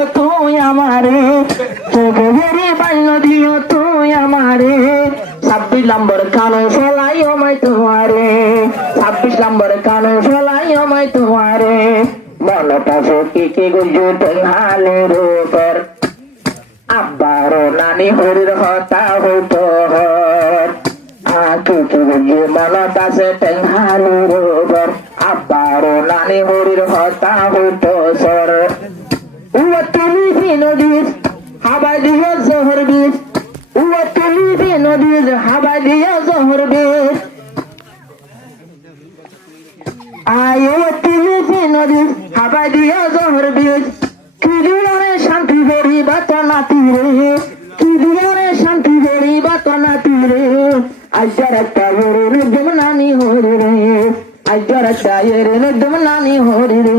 দিও তুই আমারে, চোখেরি বাল্য দিও তুই আমারে, 26 নম্বর কানো ফলাই আমায় তোমারে, 26 নম্বর কানো ফলাই আমায় তোমারে, মনটা সখী কি গুজুট হালের উপর, আব্বার নানি হরির হতা হতো আঁকি কি গুজু মনটা সে টেঙ্গালের উপর, আব্বার নানি হরির হতা হতো সর, উয়া তুলি নদীর হাবাই দিও জহর বিষ, উয়া তুলি নদীর হাবাই দিও জহর বিষ, আয় উয়া তুলি নদীর হাবাই দিও জহর বিষ, কি দিলরে শান্তি ভরি বাতা নাতি রে, কি দিলরে শান্তি ভরি বাতা নাতি রে, আজ্জার একটা হরে দম নানি হরে রে, আজ্জার একটা দম নানি হরে রে।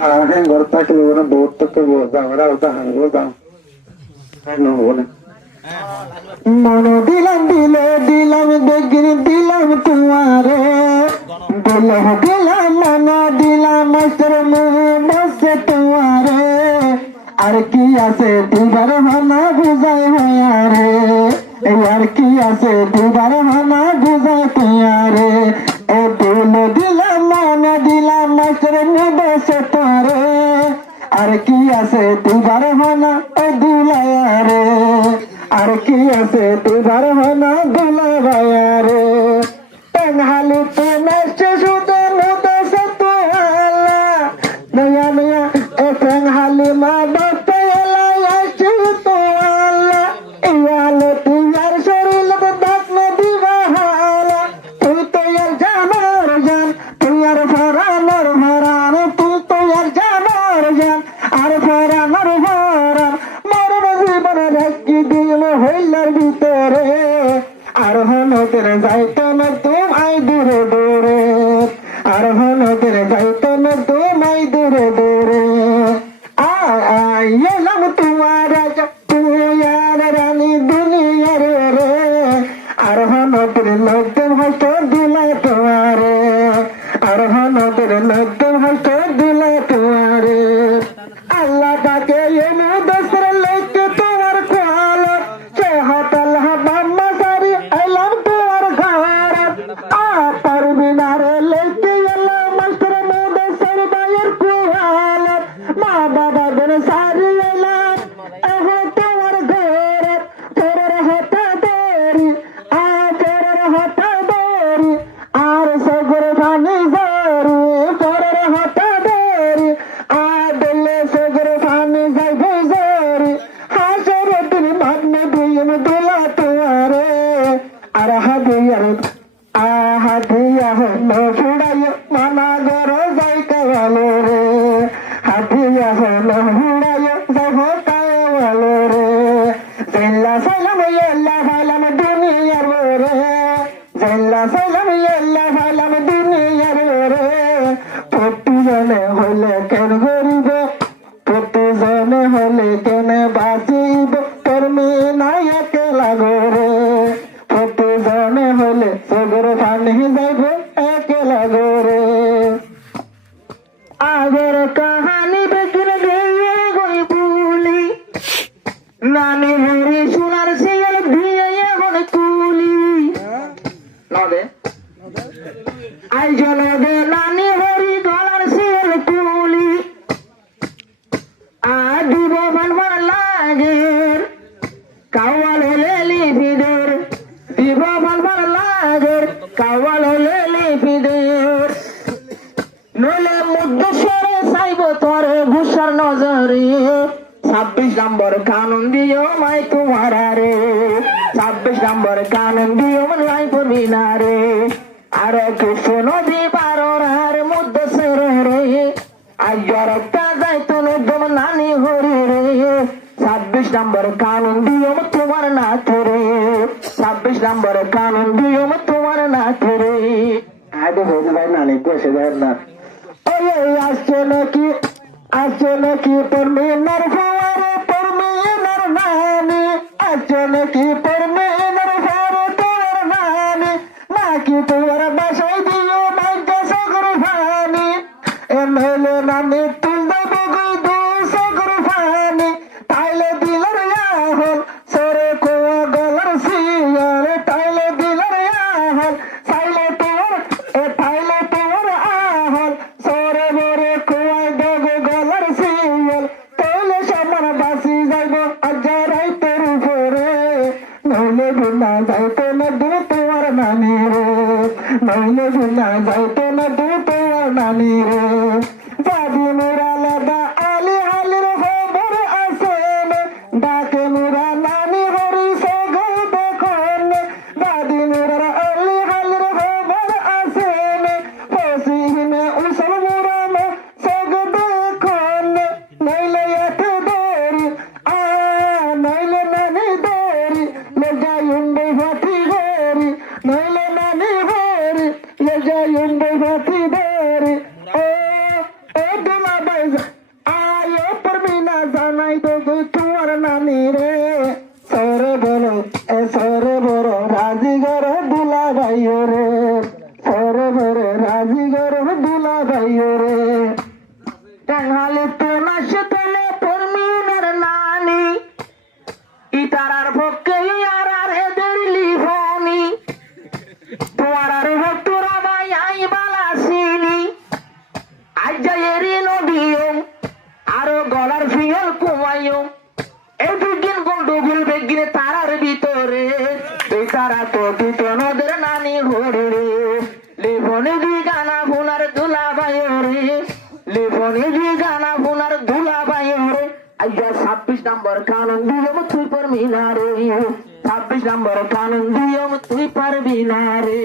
হ্যাঁ ঘরটা কি ওরা বহুত থেকে বলতাম ওরা ওটা বলতাম মন দিলাম দিলে দিলাম দেখির দিলাম তোমারে, দিলাম দিলাম মন দিলাম মাস্টার বসে তোমারে, আর কি আছে দুবার মানা বুঝাই হয়ারে, আর কি আছে দুবার মানা বুঝাই তোমারে, এ দিল দিলাম মন দিলাম মাস্টার বসে তোমারে, আর কি আছে দুবার মানা দুলায়ারে, আর কি আছে দুবার মানা দুলায়ারে, টেঙ্গালি তো নষ্ট শুধু নদস তোলা নয়া নয়া এ টেঙ্গালি মা বসতে এলা আসছে তোলা, ইয়ালে তুই আর শরীর বাপ নদী বাহালা, তুই তো আর জানার জান তুই আর ফরানোর ফরান, তুই তো আর জানার জান আর ফরানোর ফরান, মরণ জীবনে রেখে দিল হইলার ভিতরে, আর হনদের যাইতো না তোমায় দূরে দূরে, আর হনদের যাইতো না তোমায় দূরে দূরে, এলাম তোমার রাজা তুই আর রানী দুনিয়ার রে, আর হনদের লোকদের হস্ত দিলাই তোমারে, আর হনদের লোকদের হস্ত দিলাই তোমারে, আল্লাহ তাকে এনে দোসর লোককে তোমার কোয়াল, সে হতাল বাম্মা সারি এলাম তোমার ঘর, পারবি না রে লেকে এলাম মাস্টার মোদেশের বাইয়ের কোয়াল, মা বাবাদের সারি এলাম এখন তোমার ঘর, তোর হতা দেরি তোর হতা দেরি, আর সগর পানি জরি তোর হতা দেরি, দিলে সগর পানি যাইবে জরি, হাসর দিন ভাবনে দিন দুলা তোমারে, আর হাদিয়ার হাদিয়া হলো ফুড়াই মানা গর যাই কালো রে, হাদিয়া হলো ফুড়াই যাই কালো রে, জেলা সালাম এল্লা ফালাম দুনিয়ার রে, জেলা সালাম এল্লা ফালাম দুনিয়ার রে, প্রতিজনে হলে কেন গরিব, প্রতিজনে হলে কেন বাঁচিব, তোর মেয়ে নাই একলা গরে, প্রতিজনে হলে সগর পানি যাইব একলা গরে, আগের কাহানি বেকিন দিয়ে গই বুলি, নানি হরি সোনার শিয়াল দিয়ে এখন কুলি, নদে আই জনদে নানি হরি গলার শিয়াল কুলি, দিব বানবার লাগের কাওয়াল হলে লিপিদের, দিব বানবার লাগের কাওয়াল হলে লিপিদের, নইলে মুদ্দেশ্বরে চাইব তোরে গুসার নজরে, 26 নম্বর কানুন দিও মাই তোমার রে, 26 নম্বর কানুন দিও মাই করবি না রে, আর কিছু নদী পারোর আর মুদ্দেশ্বর রে, আজ জরটা যাইতো নদম নানি হরি রে, 26 নম্বর কানুন দিও তোমার না রে, 26 নম্বর কানুন দিও তোমার না রে, আগে হয়ে যায় নানি বসে যায় না, ওই আসছে নাকি তোর মেয়ের ফারে তোর মেয়ের নানি, আসছে নাকি তোর মেয়ের ফারে তোর নানি, নাকি তোর বাসায় দিও নাকি সগর ফানি, এমএলএ নানি তুল দেব গই রানী রে সরে বড় রাজিগর দুলা ভাইও রে সরে বড় রাজিগর দুলা ভাইও রে টাঙ্গালে তো নাশে তোলে পরমিনের নানি ইতারার পক্ষে আর এদের লিভনি তোমার আর ভক্তরা ভাই আই বালাসিনি আজ যাইরি নদীও আরো গলার ফিয়ল কমাইও এই দুদিন গন্ডগোল বেগিনে তারার ভিতরে এই তারা তো দিত নদের নানি ঘরে রে লিভনি দুই গানা ফুনার দুলা ভাই রে লিভনি দুই গানা ফুনার দুলা ভাই রে আইয়া 26 নম্বর কানুন দিয়ম তুই পারবি না রে 26 নম্বর কানুন দিয়ম তুই পারবি না রে